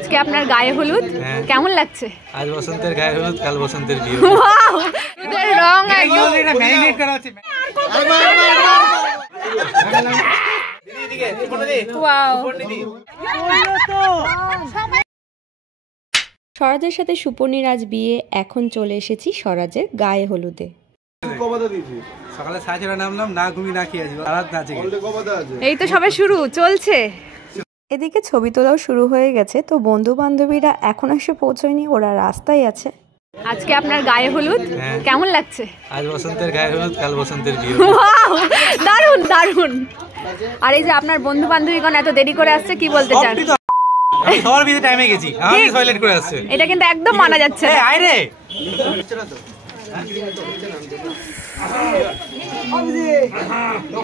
আজকে আপনার গায়ে হলুদ কেমন লাগছে? আজ বসন্তের গায়ে হলুদ, কাল বসন্তের বিয়ে। ওয়াও, এর রং একদম ম্যারিনেট করা আছে। ওয়াও। স্বরাজের সাথে সুপর্ণির আজ বিয়ে, এখন চলে এসেছি স্বরাজের গায়ে হলুদে। সকালে সাড়ে নামলাম, না ঘুমি না খেয়ে আছি। এই তো সবে শুরু চলছে। এদিকে ছবি তোলাও শুরু হয়ে গেছে, তো বন্ধু বান্ধবীরা এখন এসে পৌঁছয়নি, ওরা রাস্তায় আছে। আজকে আপনার গায়ে হলুদ কেমন লাগছে? আজ বসন্তের গায়ে হলুদ, কাল বসন্তের বিয়ে। ওয়াও, দারুণ দারুণ। আর এই যে আপনার বন্ধু বান্ধবীগণ এত দেরি করে আসছে, কি বলতে চান? আমি সবার বিয়েতে টাইমে গেছি, আমি টয়লেট করে আসছে। এটা কিন্তু একদম মানা যাচ্ছে না। আয় রে,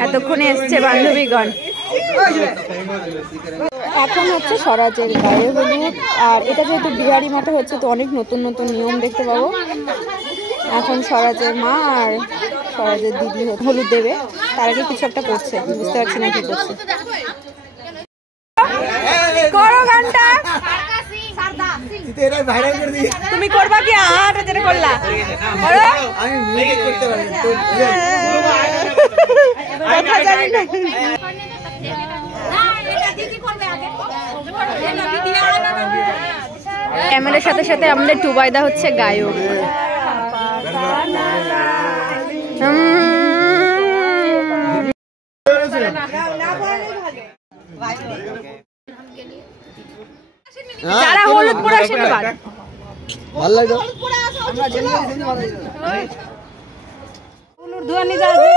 এতক্ষণে এসছে বান্ধবীগণ। এখন হচ্ছে স্বরাজের গায়ে হলুদ, আর এটা যেহেতু বিহারি মাঠে হচ্ছে, তো অনেক নতুন নতুন নিয়ম দেখতে পাবো। এখন স্বরাজের মা আর স্বরাজের দিদি হলুদ দেবে, তার আগে কিছু একটা করছে, বুঝতে পারছি না কি করছে। করো গানটা, তুমি করবা কি? আর যেটা করলা করো। কথা জানি না। ক্যামেরার সাথে সাথে আমাদের টুবাইদা হচ্ছে গায়ক। যারা হলুদ পরে আসে তো ভালো লাগে। হলুদ ধোয়া নিয়ে যাবে।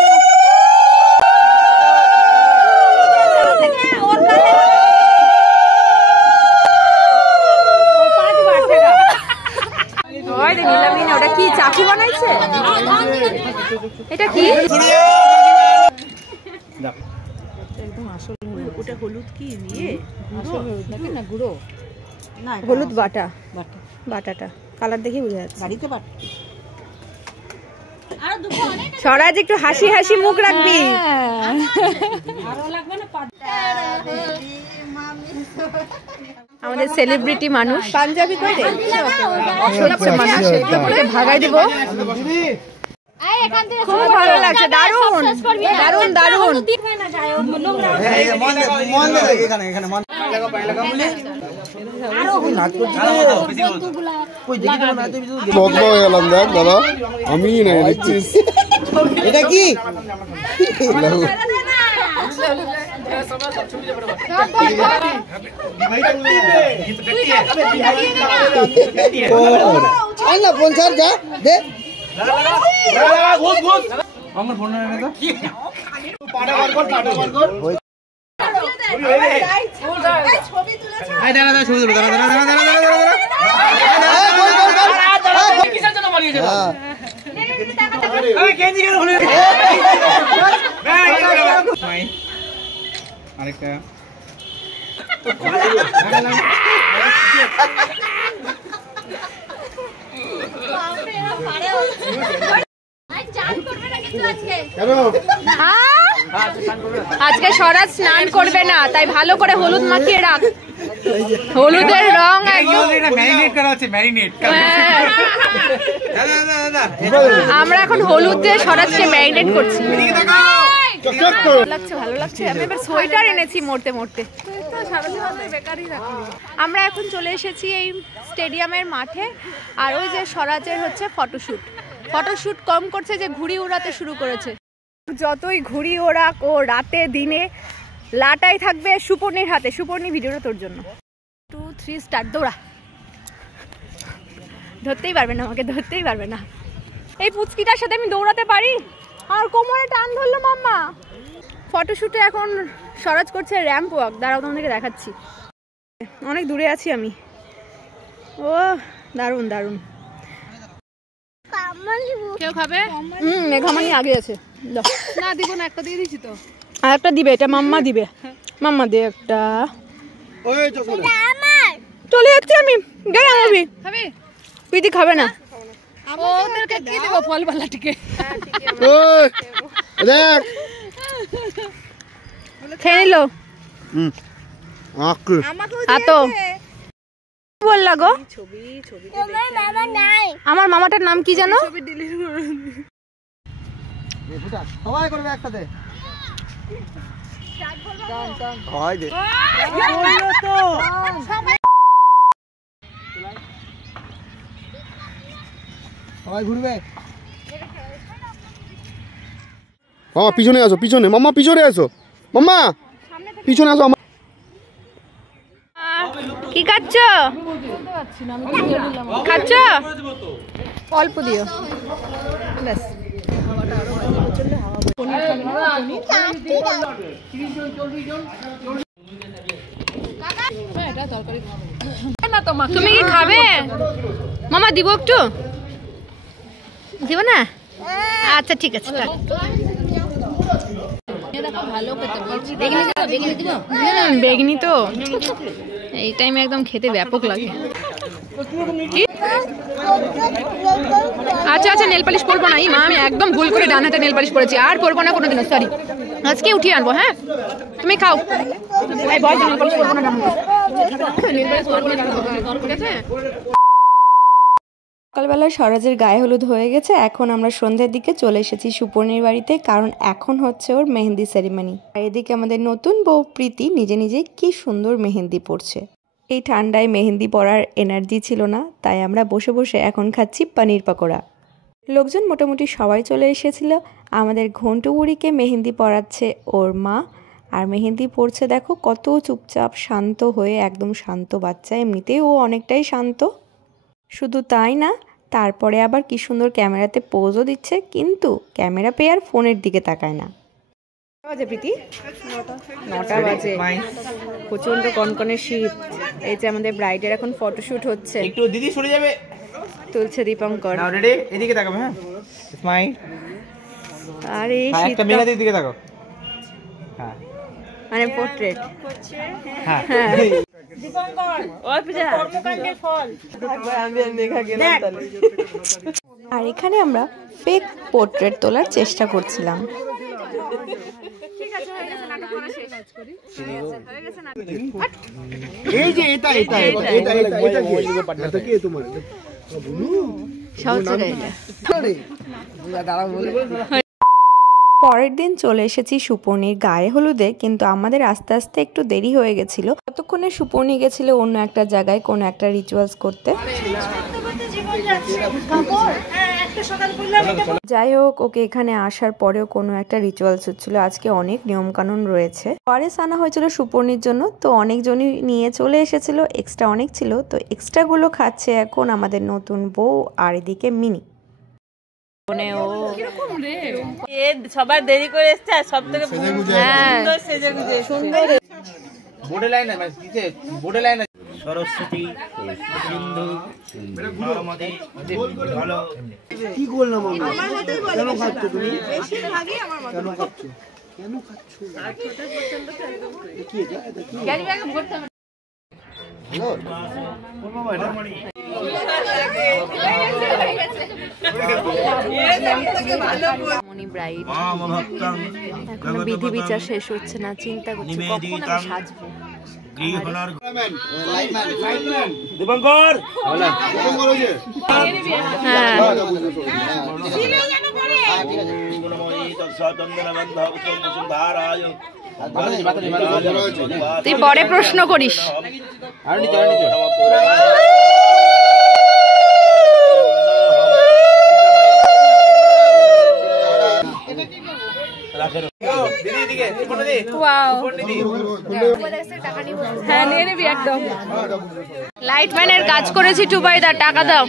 ওটা কি চাকু বানাইছে? এটা কি? ওটা হলুদ কি নিয়ে না গুঁড়ো না, হলুদ বাটা, বাটাটা কালার দেখে বোঝা যাচ্ছে। বাড়িতে বাট। স্বরাজ একটু হাসি হাসি মুখ রাখবি। আমাদের সেলিব্রিটি মানুষ পাঞ্জাবি করে ভাগাই দিব। খুব ভালো লাগছে, দারুণ দারুণ দারুণ। দাদা আমি নাই দেখছিস এটা কি? না পঞ্চাশ যা দে আমার ফোন আরেকটা আজকে স্বরাজ স্নান করবে না, তাই ভালো করে হলুদ মাখিয়ে রাখ। হলুদের রং একদম ম্যারিনেট করা আছে, ম্যারিনেট। আমরা এখন হলুদ দিয়ে স্বরাজকে ম্যারিনেট করছি। লাগছে, ভালো লাগছে। আমি এবার সোয়েটার এনেছি মরতে মরতে। আমরা এখন চলে এসেছি এই স্টেডিয়ামের মাঠে, আর ওই যে স্বরাজের হচ্ছে ফটোশুট কম করছে, যে ঘুড়ি উড়াতে শুরু করেছে। যতই ঘুড়ি ওড়াক, ও রাতে দিনে লাটাই থাকবে সুপর্ণির হাতে। সুপর্ণি, ভিডিওটা তোর জন্য। 2, 3 স্টার্ট। দৌড়া, ধরতেই পারবে না আমাকে, ধরতেই পারবে না। এই পুচকিটার সাথে আমি দৌড়াতে পারি? আর কোমরে টান ধরলো মাম্মা। ফটোশুটে এখন স্বরাজ করছে র্যাম্প ওয়াক। দাঁড়াও, তোমাদেরকে দেখাচ্ছি। অনেক দূরে আছি আমি। ও দারুণ দারুণ। কেউ খাবে? মেঘামানি আগে আছে। না দিব না, একটা দিয়ে দিছি তো। আর একটা দিবে, এটা মাম্মা দিবে। মাম্মা দে একটা। চলে যাচ্ছি আমি। খাবে? প্রীতি খাবে না। ওদেরকে কি দেব? ফল বালাটিকে দেখ খেয়ে নিলো। আমাকে হাতো লাগো? আমার মামাটার নাম কি জানো? সবাই করবে একসাথে। সবাই ঘুরবে। মামা পিছনে আসো, পিছনে মামা, পিছনে আসো মামা, পিছনে আসো। কি খাচ্ছ? খাচ্ছ? অল্প দিও। তুমি কি খাবে? মামা দিব একটু? দিব না? আচ্ছা ঠিক আছে। বেগনি তো এই টাইমে একদম খেতে ব্যাপক লাগে। আচ্ছা আচ্ছা, নেল পালিশ পরবো না। মা আমি একদম ভুল করে ডান হাতে নেল পালিশ পরেছি, আর পরবো না কোনোদিনও, সরি। আজকে উঠিয়ে আনবো। হ্যাঁ তুমি খাও। সকালবেলা স্বরাজের গায়ে হলুদ হয়ে গেছে। এখন আমরা সন্ধ্যার দিকে চলে এসেছি সুপর্ণির বাড়িতে, কারণ এখন হচ্ছে ওর মেহেন্দি সেরিমনি। আর এদিকে আমাদের নতুন বউ প্রীতি নিজে নিজে কি সুন্দর মেহেন্দি পরছে। এই ঠান্ডায় মেহেন্দি পরার এনার্জি ছিল না, তাই আমরা বসে বসে এখন খাচ্ছি পনির পকোড়া। লোকজন মোটামুটি সবাই চলে এসেছিল। আমাদের ঘন্টু বুড়িকে মেহেন্দি পরাচ্ছে ওর মা, আর মেহেন্দি পরছে দেখো কত চুপচাপ শান্ত হয়ে, একদম শান্ত বাচ্চা। এমনিতেই ও অনেকটাই শান্ত। শুধু তাই না, তারপরে আবার কি সুন্দর ক্যামেরাতে পোজও দিচ্ছে, কিন্তু ক্যামেরা পেয়ে আর ফোনের দিকে তাকায় না। বাজে প্রীতি 9টা বাজে, প্রচন্ড কনকনে শীত। এই যে আমাদের ব্রাইডের এখন ফটোশুট হচ্ছে। একটু দিদি সরে যাবে, তুলছে দীপঙ্কর। নাও রেডি, এদিকে তাকাবে। হ্যাঁ স্মাইল। আর এই একটা মেলা দিকে তাকাও। হ্যাঁ মানে পোর্ট্রেট। হ্যাঁ আর এখানে আমরা ফেক পোর্ট্রেট তোলার চেষ্টা করছিলাম। এই যে এটা এটা এটা এটা কি তোমার পরের দিন চলে এসেছি সুপর্ণির গায়ে হলুদে, কিন্তু আমাদের আস্তে আস্তে একটু দেরি হয়ে গেছিল। ততক্ষণে সুপর্ণি গেছিল অন্য একটা জায়গায় কোনো একটা রিচুয়ালস করতে। যাই হোক, ওকে এখানে আসার পরেও কোনো একটা রিচুয়ালস হচ্ছিল। আজকে অনেক নিয়মকানুন রয়েছে। ওয়ারেস আনা হয়েছিল সুপর্ণির জন্য, তো অনেকজনই নিয়ে চলে এসেছিল। এক্সট্রা অনেক ছিল, তো এক্সট্রাগুলো খাচ্ছে এখন আমাদের নতুন বউ আর এদিকে মিনি। সবাই দেরি করে এসছে, আর সব থেকে সুন্দর সেজে গুজে সুন্দর। বোর্ডে লাইন আছে, নিচে বোর্ডে লাইন আছে। সরস্বতী সিন্ধু নর্মদে ভালো। কি করলাম আমি? কেন খাচ্ছ তুমি? বেশিরভাগই আমার মত। কেন খাচ্ছ? কেন খাচ্ছ? আর ছোট পছন্দ তো একদম কি এটা? ক্যারি ব্যাগে ভরতে হবে। হ্যালো কোন বাবা এটা মানি ব্রাইড এখনো বিধি বিচার শেষ হচ্ছে না, চিন্তা করছি কখন আমি সাজবো। দীপঙ্কর তুই পরে প্রশ্ন করিস। হ্যাঁ নিয়ে নিবি একদম। লাইটম্যানের কাজ করেছি, টুবাইদার টাকা দাও।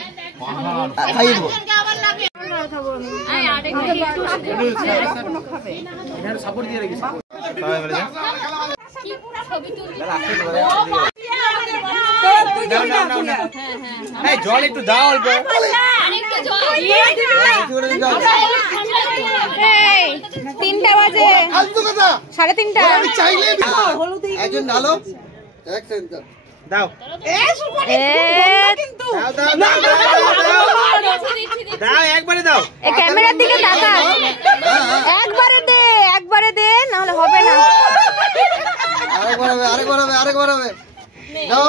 জল একটু দাও অল্প। 3টা বাজে, 3:30। একজন ঢালো, এক সেন্টার দাও। দাও একবারে দাও। ক্যামেরার দিকে তাকা, একবারে দে, নাহলে হবে না। আরেকবার হবে দাও।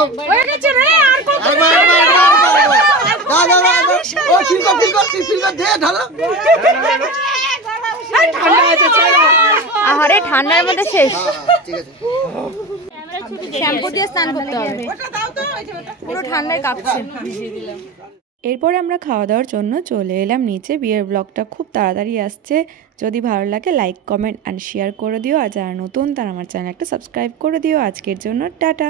আরে ঠান্ডার মধ্যে শেষ। শ্যাম্পু দিয়ে স্নান করতে হবে, পুরো ঠান্ডায় কাঁপছে। এরপরে আমরা খাওয়া দাওয়ার জন্য চলে এলাম নিচে। বিয়ের ব্লগটা খুব তাড়াতাড়ি আসছে, যদি ভালো লাগে লাইক কমেন্ট অ্যান্ড শেয়ার করে দিও, আর যারা নতুন তারা আমার চ্যানেলটা সাবস্ক্রাইব করে দিও। আজকের জন্য টাটা।